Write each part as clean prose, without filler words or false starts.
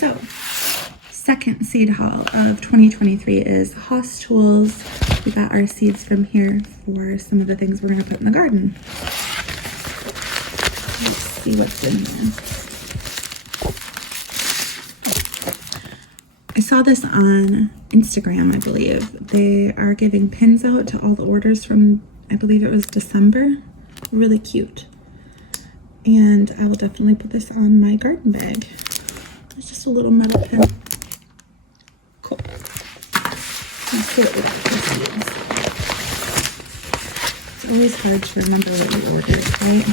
So, second seed haul of 2023 is Hoss Tools. We got our seeds from here for some of the things we're going to put in the garden. Let's see what's in here. I saw this on Instagram, I believe. They are giving pins out to all the orders from, I believe it was December. Really cute. And I will definitely put this on my garden bag. It's just a little metal pin. Cool. Let's see what we got for seeds. It's always hard to remember what you ordered, right?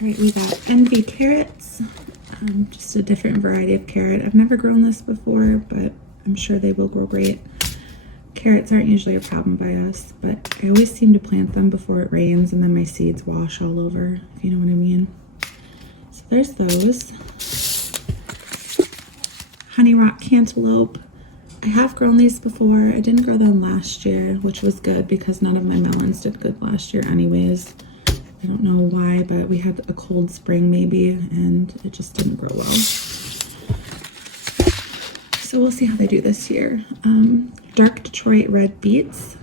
Alright, we got Envy carrots. Just a different variety of carrot. I've never grown this before, but I'm sure they will grow great. Carrots aren't usually a problem by us, but I always seem to plant them before it rains and then my seeds wash all over, if you know what I mean. So there's those. Honey rock cantaloupe. I have grown these before. I didn't grow them last year, which was good because none of my melons did good last year anyways. I don't know why, but we had a cold spring maybe, and it just didn't grow well. So we'll see how they do this year. Dark Detroit red beets.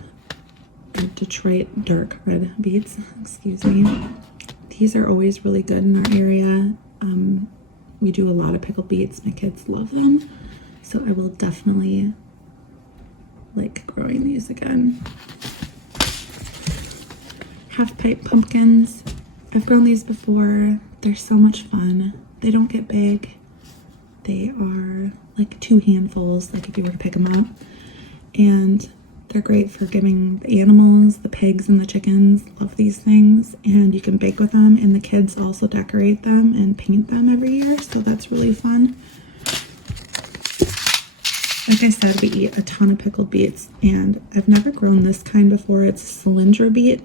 Detroit dark red beets, excuse me. These are always really good in our area. We do a lot of pickled beets. My kids love them. So I will definitely like growing these again. Half pipe pumpkins. I've grown these before. They're so much fun. They don't get big. They are like 2 handfuls, like if you were to pick them up. And they're great for giving the animals, the pigs and the chickens. Love these things. And you can bake with them, and the kids also decorate them and paint them every year. So that's really fun. Like I said, we eat a ton of pickled beets, and I've never grown this kind before. It's a cylindra beet.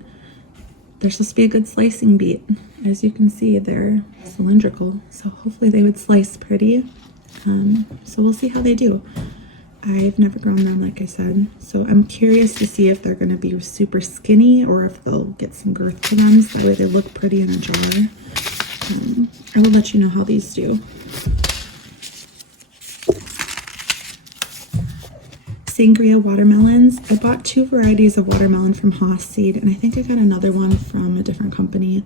They're supposed to be a good slicing beet. As you can see, they're cylindrical, so hopefully they would slice pretty. So we'll see how they do. I've never grown them, like I said, so I'm curious to see if they're going to be super skinny or if they'll get some girth to them, so that way they look pretty in a jar. I will let you know how these do. Sangria watermelons. I bought 2 varieties of watermelon from Hoss Seed, and I think I got another one from a different company.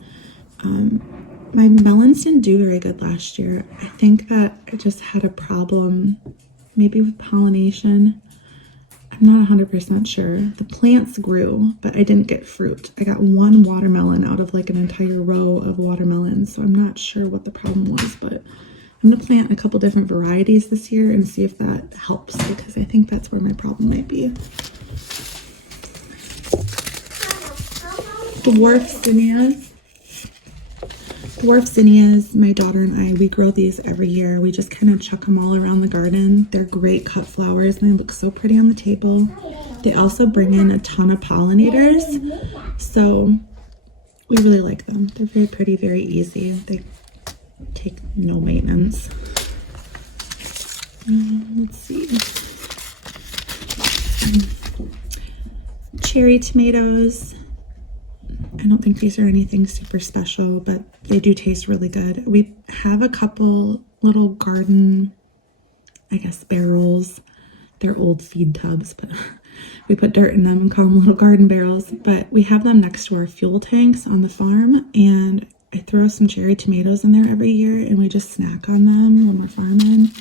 My melons didn't do very good last year. I think that I just had a problem, maybe with pollination. I'm not 100% sure. The plants grew, but I didn't get fruit. I got 1 watermelon out of like an entire row of watermelons, so I'm not sure what the problem was, but I'm going to plant a couple different varieties this year and see if that helps, because I think that's where my problem might be. Dwarf zinnias. Dwarf zinnias, my daughter and I, we grow these every year. We just kind of chuck them all around the garden. They're great cut flowers and they look so pretty on the table. They also bring in a ton of pollinators, so we really like them. They're very pretty, very easy. They take no maintenance. Let's see. Cherry tomatoes. I don't think these are anything super special, but they do taste really good. We have a couple little garden, I guess, barrels. They're old feed tubs, but we put dirt in them and call them little garden barrels. But we have them next to our fuel tanks on the farm, and I throw some cherry tomatoes in there every year, and we just snack on them when we're farming.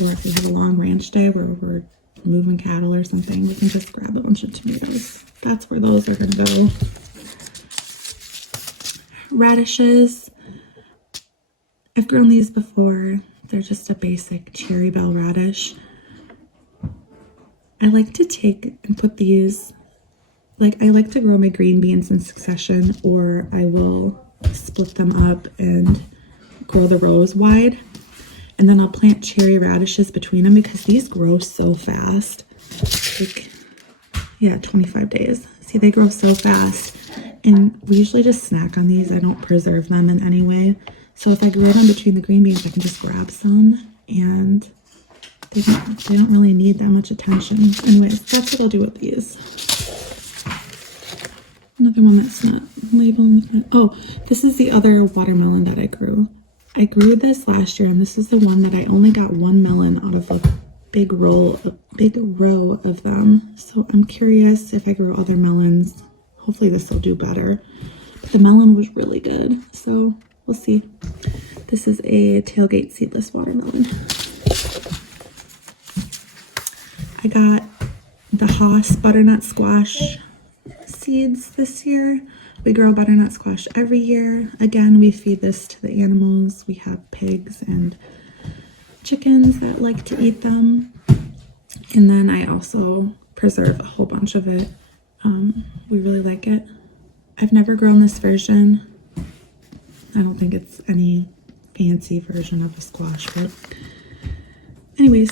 Or if we have a long ranch day where we're moving cattle or something, we can just grab a bunch of tomatoes. That's where those are going to go. Radishes. I've grown these before. They're just a basic cherry bell radish. I like to take and put these, like I like to grow my green beans in succession, or I will split them up and grow the rows wide, and then I'll plant cherry radishes between them because these grow so fast. Like, yeah, 25 days. See, they grow so fast, and we usually just snack on these. I don't preserve them in any way, so if I grow them between the green beans, I can just grab some, and they don't really need that much attention. Anyways, that's what I'll do with these. Another one that's not label in the front. Oh, this is the other watermelon that I grew. I grew this last year, and this is the one that I only got 1 melon out of a big row of them. So I'm curious if I grow other melons. Hopefully this will do better. But the melon was really good, so we'll see. This is a tailgate seedless watermelon. I got the Haas butternut squash seeds this year. We grow butternut squash every year. Again, we feed this to the animals. We have pigs and chickens that like to eat them. And then I also preserve a whole bunch of it. We really like it. I've never grown this version. I don't think it's any fancy version of a squash, but anyways,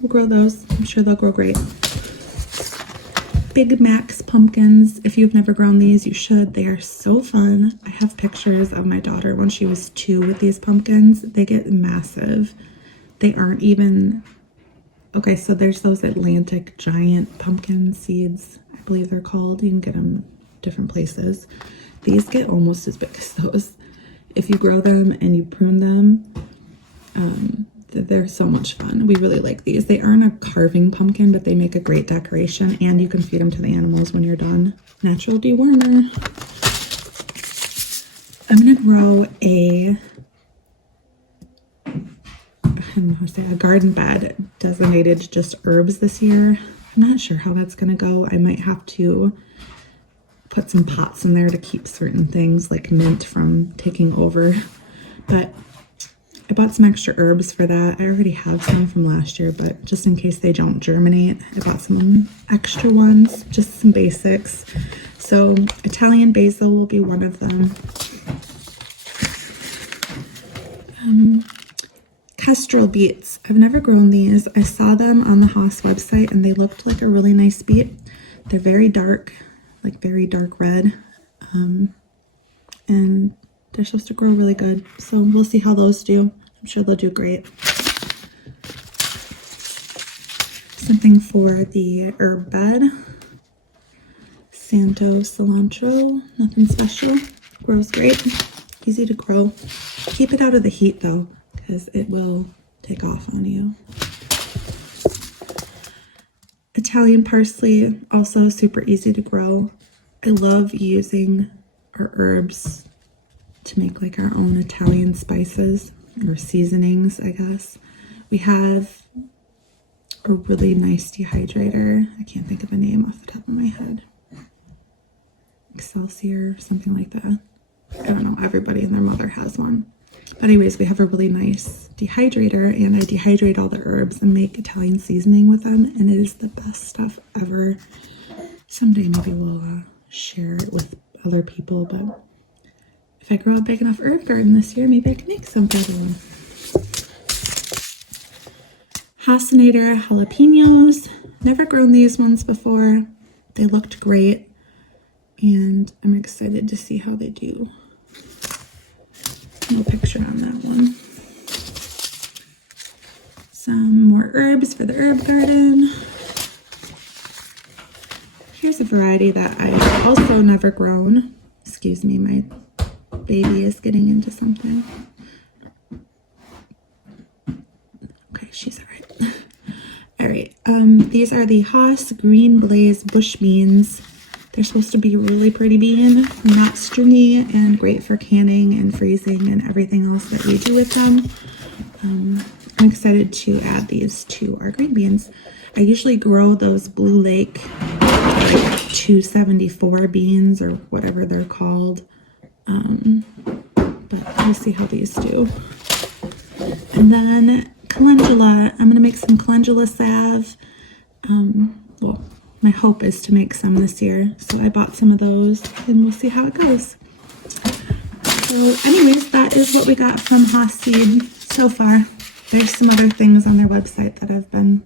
we'll grow those. I'm sure they'll grow great. Big Max pumpkins. If you've never grown these, you should. They are so fun. I have pictures of my daughter when she was 2 with these pumpkins. They get massive. They aren't even... Okay, so there's those Atlantic giant pumpkin seeds, I believe they're called. You can get them different places. These get almost as big as those. If you grow them and you prune them, they're so much fun. We really like these. They aren't a carving pumpkin, but they make a great decoration, and you can feed them to the animals when you're done. Natural dewormer. I'm gonna grow a garden bed designated to just herbs this year. I'm not sure how that's gonna go. I might have to put some pots in there to keep certain things like mint from taking over, but I bought some extra herbs for that. I already have some from last year, but just in case they don't germinate, I bought some extra ones, just some basics. So Italian basil will be one of them. Kestrel beets. I've never grown these. I saw them on the Haas website and they looked like a really nice beet. They're very dark, like very dark red. And they're supposed to grow really good. So we'll see how those do. I'm sure they'll do great. Something for the herb bed. Santo cilantro, nothing special. Grows great, easy to grow. Keep it out of the heat though, because it will take off on you. Italian parsley, also super easy to grow. I love using our herbs to make like our own Italian spices or seasonings, I guess. We have a really nice dehydrator. I can't think of the name off the top of my head. Excelsior, something like that. I don't know, everybody and their mother has one. But anyways, we have a really nice dehydrator, and I dehydrate all the herbs and make Italian seasoning with them, and it is the best stuff ever. Someday maybe we'll share it with other people, but if I grow a big enough herb garden this year, maybe I can make some for everyone. Hasinator jalapenos. Never grown these ones before. They looked great, and I'm excited to see how they do. No picture on that one. Some more herbs for the herb garden. Here's a variety that I've also never grown. Excuse me, my baby is getting into something. Okay, she's all right. All right, these are the Haas Green Blaze Bush Beans. They're supposed to be a really pretty bean, not stringy, and great for canning and freezing and everything else that we do with them. I'm excited to add these to our green beans. I usually grow those Blue Lake like 274 beans or whatever they're called. But we'll see how these do. And then calendula. I'm going to make some calendula salve. Well, my hope is to make some this year. So I bought some of those and we'll see how it goes. So anyways, that is what we got from Haas Seed so far. There's some other things on their website that I've been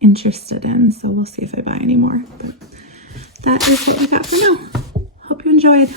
interested in. So we'll see if I buy any more. But that is what we got for now. Hope you enjoyed.